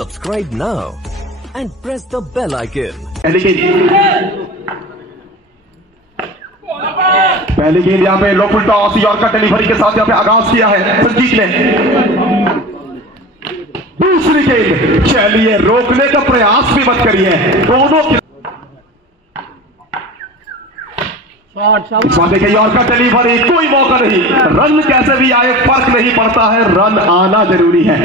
Subscribe now and press the bell icon. पहली गेंद यहाँ पे लो फुल टॉस यॉर्कर डिलीवरी के साथ यहाँ पे आगाज किया है संजीत ने। दूसरी गेंद, चलिए रोकने का प्रयास भी मत करिए दोनों की। देखिए यॉर्कर डिलीवरी, कोई मौका नहीं, रन कैसे भी आए फर्क नहीं पड़ता है, रन आना जरूरी है।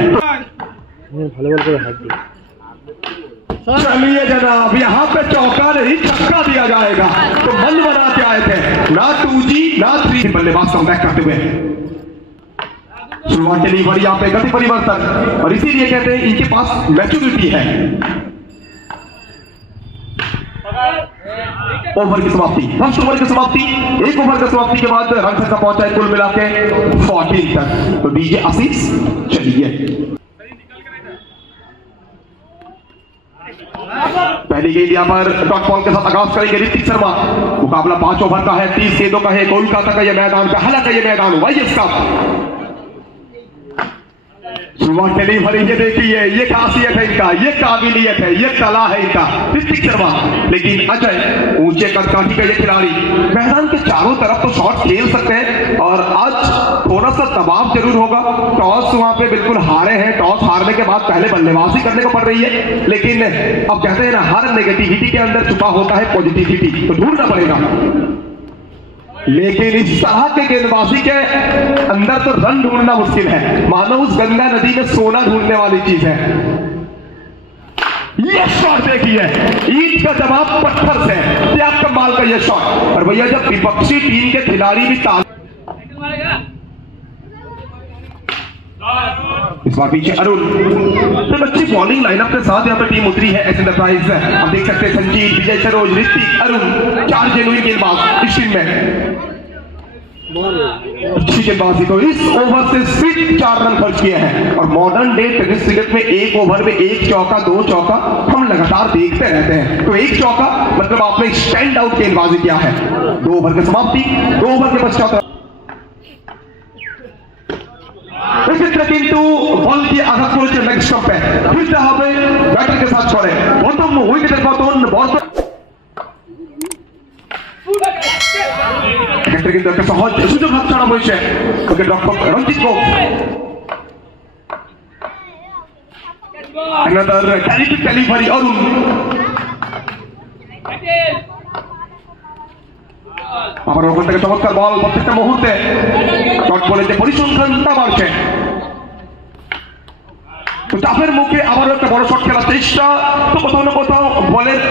चलिए जनाब, यहाँ पे चौका नहीं छक्का दिया जाएगा। तो मन बना के आए थे, ना 2G ना 3 बल्लेबाज कमबैक करते हुए। शुरुआत डिलीवरी यहाँ पे गति परिवर्तन, और इसीलिए कहते हैं इनके पास मैच्योरिटी है। ओवर की समाप्ति, फर्स्ट ओवर की समाप्ति। एक ओवर की समाप्ति के बाद रन संख्या पहुंचा है कुल मिला के 14 तक। तो डीजे आशीष चलिए। पहली गेंद यहाँ पर डॉट बॉल के साथ आगाज करेंगे ऋतिक शर्मा। मुकाबला 5 ओवर का है, 30 गेंदों का है। कोलकाता का यह मैदान, पहला का यह मैदान वाईएस का। शुरुआत डिलीवरी, ये देखिए, ये खासियत है इनका, ये काबिलियत है, ये कला है इनका, ऋतिक शर्मा। लेकिन अजय ऊंचे कदकाठी का ये खिलाड़ी मैदान के चारों तरफ तो शॉट खेल सकते हैं, और आज थोड़ा सा दबाव जरूर होगा। टॉस वहां पे बिल्कुल हारे हैं, टॉस हारने के बाद पहले बल्लेबाजी करने को पड़ रही है। लेकिन अब कहते हैं ना, हर नेगेटिविटी के अंदर छुपा होता है पॉजिटिविटी, तो ढूंढना पड़ेगा। लेकिन इस तरह के गेंदबाजी के अंदर तो रन ढूंढना मुश्किल है, मानो उस गंगा नदी में सोना ढूंढने वाली चीज है। ये शॉट देखिए, ईंट का जवाब पत्थर से, क्या कमाल का ये शॉट। और भैया जब विपक्षी टीम के खिलाड़ी भी इस बार पीछे अरुण, तो अच्छी बॉलिंग लाइनअप के साथ यहाँ पर टीम उतरी है एस एंटरप्राइज। हम देख सकते हैं संजीत, विजय सरोज, ऋतिक, अरुण, 4 जेनुइन गेंदबाज इस टीम में। अच्छी गेंदबाजी, तो इस ओवर से सिर्फ 4 रन खर्च किए हैं। और मॉडर्न डे टेनिस क्रिकेट में एक ओवर में 1 चौका 2 चौका हम लगातार देखते रहते हैं। तो 1 चौका मतलब आपने स्टैंड आउट गेंदबाजी किया है। 2 ओवर की समाप्ति, 2 ओवर के पश्चात কিন্তু বল দিয়ে আঘাত করেছে লেগ স্টাম্পে। ফিরতে হবে ব্যাটারকে সার্চ করে, প্রথম উইকেটের পতন এক্ষেত্রে কিন্তু একটা সহজ সুযোগ হাতছাড়া হয়েছে উইকেট রক্ষক রঞ্জিত গোপ। another terrific delivery অরুণ। আবার ওখান থেকে চমৎকার বল, প্রত্যেকটা মুহূর্তে ডট বলে যে পরিসংখ্যানটা বাড়ছে। তো চাপের মুখে আবারও একটা বড় শট খেলার চেষ্টা, তো কোথাও না কোথাও বলের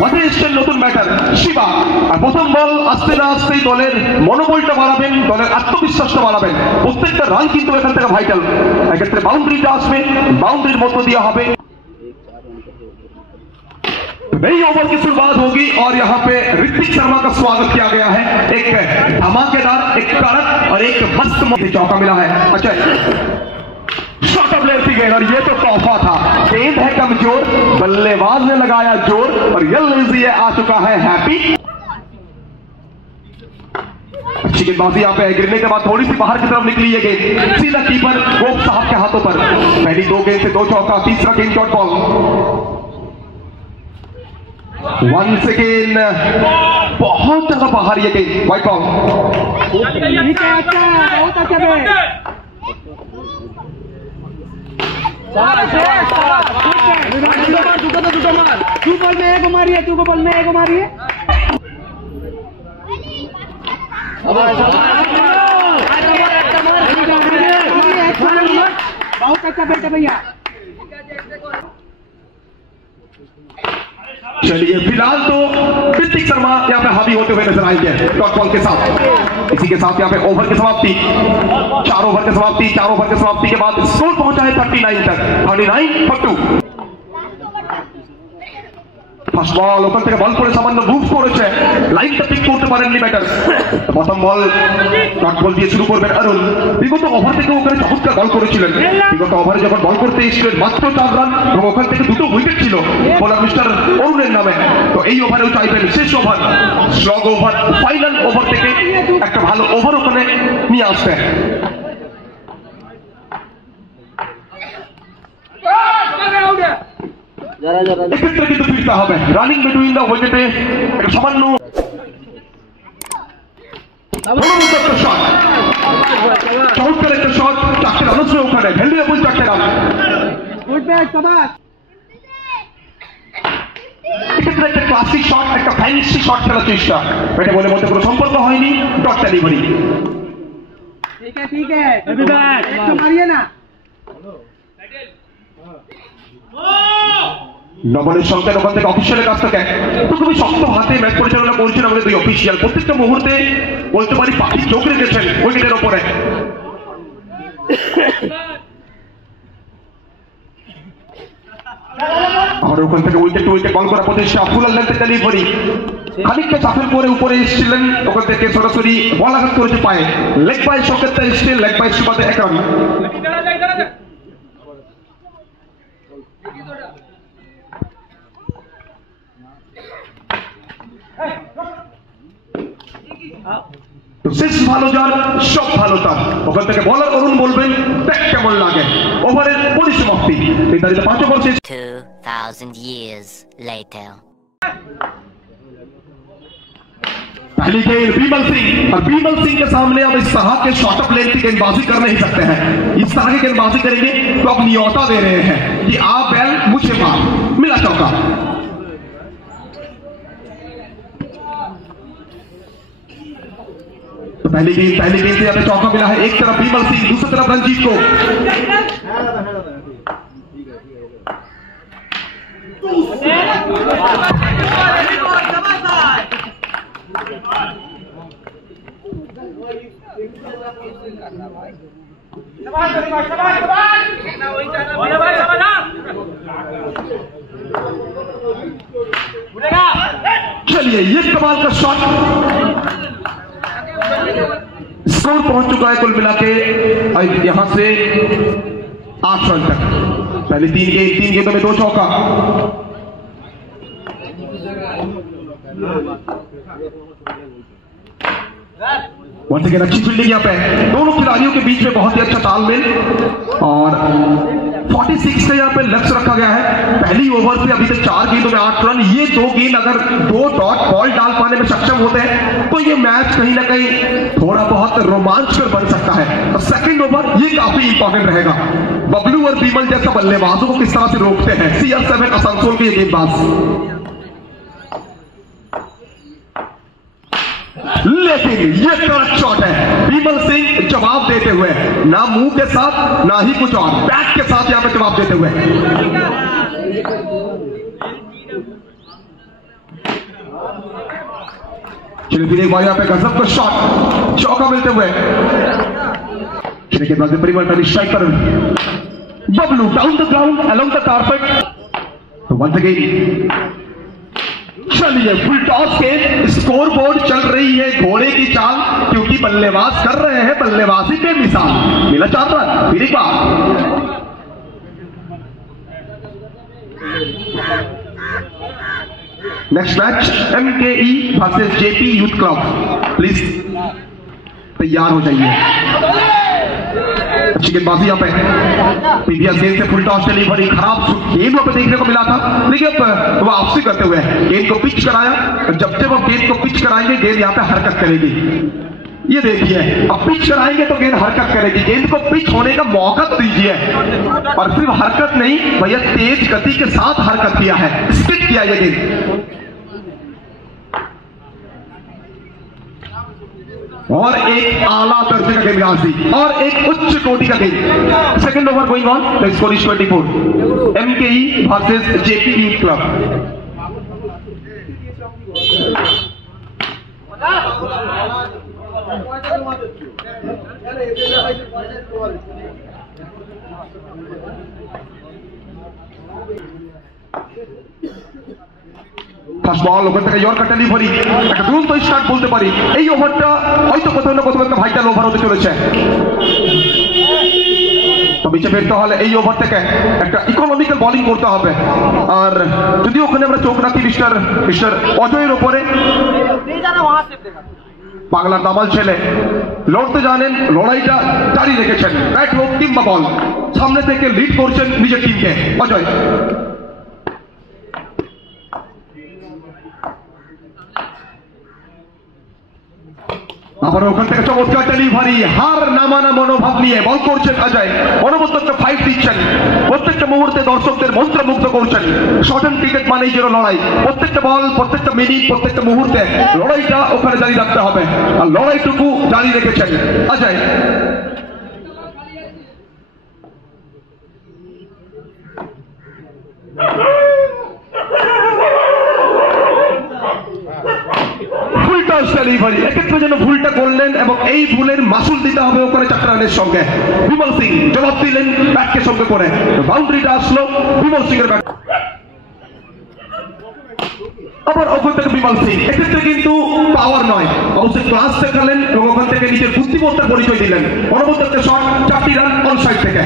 মাঠে এসছেন নতুন ব্যাটার শিবা। আর প্রথম বল আসতে না আসতেই দলের মনোবলটা বাড়াবেন, দলের আত্মবিশ্বাসটা বাড়াবেন। প্রত্যেকটা রান কিন্তু এখান থেকে ভাইটাল। এক্ষেত্রে বাউন্ডারিটা আসবে, বাউন্ডারির মধ্য দিয়ে হবে। नई ओवर की शुरुआत होगी और यहाँ पे ऋतिक शर्मा का स्वागत किया गया है। एक धमाकेदार, एक कड़क और एक मस्त चौका मिला है। अच्छा, शॉट ऑफ लेफ्ट गेंद, और ये तो तोहफा था। गेंद है कमजोर, बल्लेबाज ने लगाया जोर, और ये आ चुका है हैप्पी। अच्छी गेंदबाजी यहाँ पे गिरने के बाद थोड़ी सी बाहर की तरफ निकली है गेंद, सीधा कीपर गोप साहब के हाथों पर। पहली 2 गेंद से 2 चौका, तीसरा गेंद डॉट बॉल। वंस अगेन बहुत ज्यादा बाहर ये गेंद, व्हाइट बॉल। तू बॉल में एक मारिए, तू बॉल में एक मारिए। बहुत अच्छा बेटा भैया। चलिए फिलहाल तो ऋतिक शर्मा यहाँ पे हावी होते हुए नजर आएंगे डॉट बॉल के साथ। इसी के साथ यहाँ पे ओवर की समाप्ति, 4 ओवर की समाप्ति। 4 ओवर की समाप्ति के बाद स्कोर पहुंचा है 39 तक, 39 for 2। ফার্স্ট বল, ওখান থেকে বল করে সামান্য মুভ করেছে, লাইনটা পিক করতে পারেননি ব্যাটার। প্রথম বল ডট বল দিয়ে শুরু করবেন অরুণ। বিগত ওভার থেকে ওখানে চমৎকার বল করেছিলেন। বিগত ওভারে যখন বল করতে এসেছিলেন মাত্র 4 রান, এবং ওখান থেকে 2টো উইকেট ছিল বোলার মিস্টার অরুণের নামে। তো এই ওভারেও চাইবেন শেষ over, slog over, final over থেকে একটা ভালো ওভার ওখানে নিয়ে আসবেন। এক্ষেত্রে কিন্তু ফিরতে হবে। রানিং বিটুইন দ্য উইকেটে একটা সামান্য একটা শট, চমৎকার একটা শট, 4টে রান ছিল ওখানে, ভ্যালুয়েবল 4টে রান। गुड बैट शाबाश এক্ষেত্রে একটা ক্লাসিক শট, একটা ফ্যান্সি শট খেলার চেষ্টা, ব্যাটে বলের মধ্যে কোনো সম্পর্ক হয়নি, ডট ডেলিভারি। ठीक है अभी बैट एक तो मारिए ना নবনের সংখ্যার ওখান থেকে অফিসিয়ালের কাছ থেকে তো খুবই শক্ত হাতে ম্যাচ পরিচালনা করছেন আমাদের দুই অফিসিয়াল। প্রত্যেকটা মুহূর্তে বলতে পারি পাখি চোখ রেখেছেন উইকেটের ওপরে। আর ওখান থেকে উইকেট উইকেট বল করা প্রচেষ্টা, ফুল লেন্থে ডেলিভারি, খানিকটা চাপের পরে উপরে এসেছিলেন, ওখান থেকে সরাসরি বল আঘাত করেছে পায়ে, লেগ বাই শকেটটা এসছে, লেগ বাই সুবাদে এক রান। সিক্স ভালো যার সব ভালো তার, ওখান থেকে বলার অরুণ বলবেন দেখ কেমন লাগে, ওভারের পরিসমাপ্তি নির্ধারিত 5 ওভার শেষ। 2000 years later पहली गेंद बीमल सिंह, और बीमल सिंह के सामने अब इस तरह के शॉर्ट ऑफ लेंथ की गेंदबाजी कर नहीं सकते हैं। इस तरह की गेंदबाजी करेंगे तो अब न्योता दे रहे हैं कि आप बैल मुझे मार, मिला चौका। तो पहली गेंद से यहाँ पे चौका मिला है, एक तरफ बीमल सिंह, दूसरी तरफ रंजीत को। चलिए ये कमाल का शॉट, स्कोर पहुंच चुका है कुल मिला के यहां से 8 रन तक। पहले 3 गेंदों में 2 चौका। वंस अगेन अच्छी फील्डिंग यहाँ पे, दोनों खिलाड़ियों के बीच में बहुत ही अच्छा तालमेल, और 46 से यहाँ पे लक्ष्य रखा गया है। पहली ओवर से अभी तक 4 गेंदों में 8 रन। ये 2 गेंद अगर 2 डॉट बॉल डाल पाने में सक्षम होते हैं तो ये मैच कहीं ना कहीं थोड़ा बहुत रोमांचकर बन सकता है। तो सेकंड ओवर ये काफी इंपॉर्टेंट रहेगा, बबलू और बीमल जैसे बल्लेबाजों को किस तरह से रोकते हैं CR7 आसनसोल के ये गेंदबाज। लेकिन ये करेक्ट शॉट है, बीमल सिंह जवाब देते हुए, ना मुंह के साथ ना ही कुछ और, बैट के साथ यहां पे जवाब देते हुए। चलिए फिर एक बार यहां पे गजब का शॉट, चौका मिलते हुए। चलिए के बाद परिवर्तन striker Bablu down the ground along the carpet. तो वंस अगेन चलिए फुल टॉस के स्कोर बोर्ड चल रही है घोड़े की चाल, क्योंकि बल्लेबाज कर रहे हैं बल्लेबाजी पे मिसाल। मिला 4 रन, फिर एक बार next match MKE versus JP youth club. Please तैयार हो जाइए। अच्छी गेंदबाजी यहाँ पे, पीवीआर गेंद से फुल टॉस डिलीवरी, खराब गेंद वहां पे देखने को मिला था, लेकिन अब वापसी करते हुए गेंद को पिच कराया। जब वो गेंद को पिच कराएंगे गेंद यहाँ पे हरकत करेगी। ये देखिए अब पिच कराएंगे तो गेंद हरकत करेगी, गेंद को पिच होने का मौका दीजिए। और सिर्फ हरकत नहीं भैया, तेज गति के साथ हरकत किया है, स्टिक किया ये गेंद। और एक आला दर्जे का गेंदबाजी और एक उच्च कोटि का गेंद। Second over going on, the score is 24। MKE versus JP youth club. First ball ওখান থেকে ইয়র্কার ডেলিভারি, একটা দ্রুত স্টার্ট বলতে পারি। এই ওভারটা হয়তো কোথাও না কোথাও একটা ভাইটাল ওভার হতে চলেছে। তো পিছে ফিরতে হলে এই ওভার থেকে একটা ইকোনমিক্যাল বোলিং করতে হবে। আর যদি ওখানে আমরা চোখ রাখি মিস্টার অজয়ের ওপরে, বাংলার দামাল ছেলে, লড়তে জানেন, লড়াইটা জারি রেখেছেন, ব্যাট হোক কিংবা বল, সামনে থেকে লিড করছেন নিজের টিমকে। অজয় আবার ওখান থেকে চমৎকার ডেলিভারি, হার নামানা মনোভাব নিয়ে বল করছেন অজয়, অনবদ্য একটা ফাইট দিচ্ছেন, প্রত্যেকটা মুহূর্তে দর্শকদের মন্ত্রমুগ্ধ করছেন। শর্ট এন্ড ক্রিকেট মানেই যেন লড়াই, প্রত্যেকটা বল, প্রত্যেকটা মিনিট, প্রত্যেকটা মুহূর্তে লড়াইটা ওখানে জারি রাখতে হবে, আর লড়াইটুকু জারি রেখেছেন অজয়। ডেলিভারি, এক্ষেত্রে যেন ভুলটা করলেন এবং এই ভুলের মাসুল দিতে হবে ওখানে 4 রানের সঙ্গে। বিমল সিং জবাব দিলেন ব্যাটকে সঙ্গে করে, বাউন্ডারিটা আসলো বিমল সিং এর ব্যাট। আবার ওখান থেকে বিমল সিং, এক্ষেত্রে কিন্তু পাওয়ার নয়, অবশ্যই ক্লাস দেখালেন এবং ওখান থেকে নিজের বুদ্ধিমত্তার পরিচয় দিলেন। অনবদ্য একটা শট, 4টি রান অন সাইড থেকে।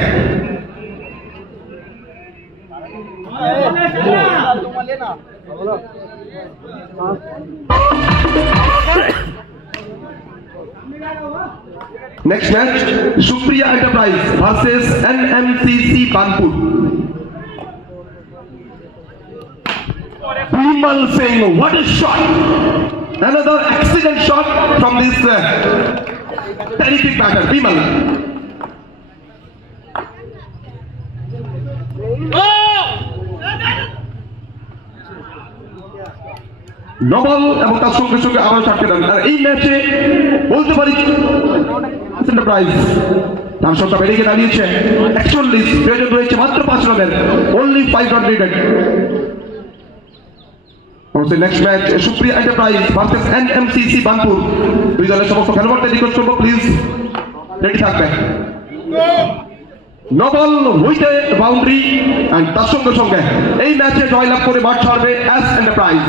Next match, Supriya Enterprise versus NMCC Kanpur. Bimal Singh, what a shot! Another excellent shot from this terrific batter, Bimal. নবল এবং তার সঙ্গে সঙ্গে আরো 4টি রান। আর এই ম্যাচে বলতে পারি এন্টারপ্রাইজ তার সংখ্যা বেড়ে গিয়ে দাঁড়িয়েছে 41, প্রয়োজন রয়েছে মাত্র 5 রানের, only 5 run needed. Next match Supriya enterprise versus NMCC Banpur. দুই দলের সমস্ত খেলোয়াড়দের রিকোয়েস্ট করবো প্লিজ রেডি থাকবে। নবল উইথে বাউন্ডারি এন্ড তার সঙ্গে সঙ্গে এই ম্যাচে জয়লাভ করে মাঠ ছাড়বে এস এন্টারপ্রাইজ।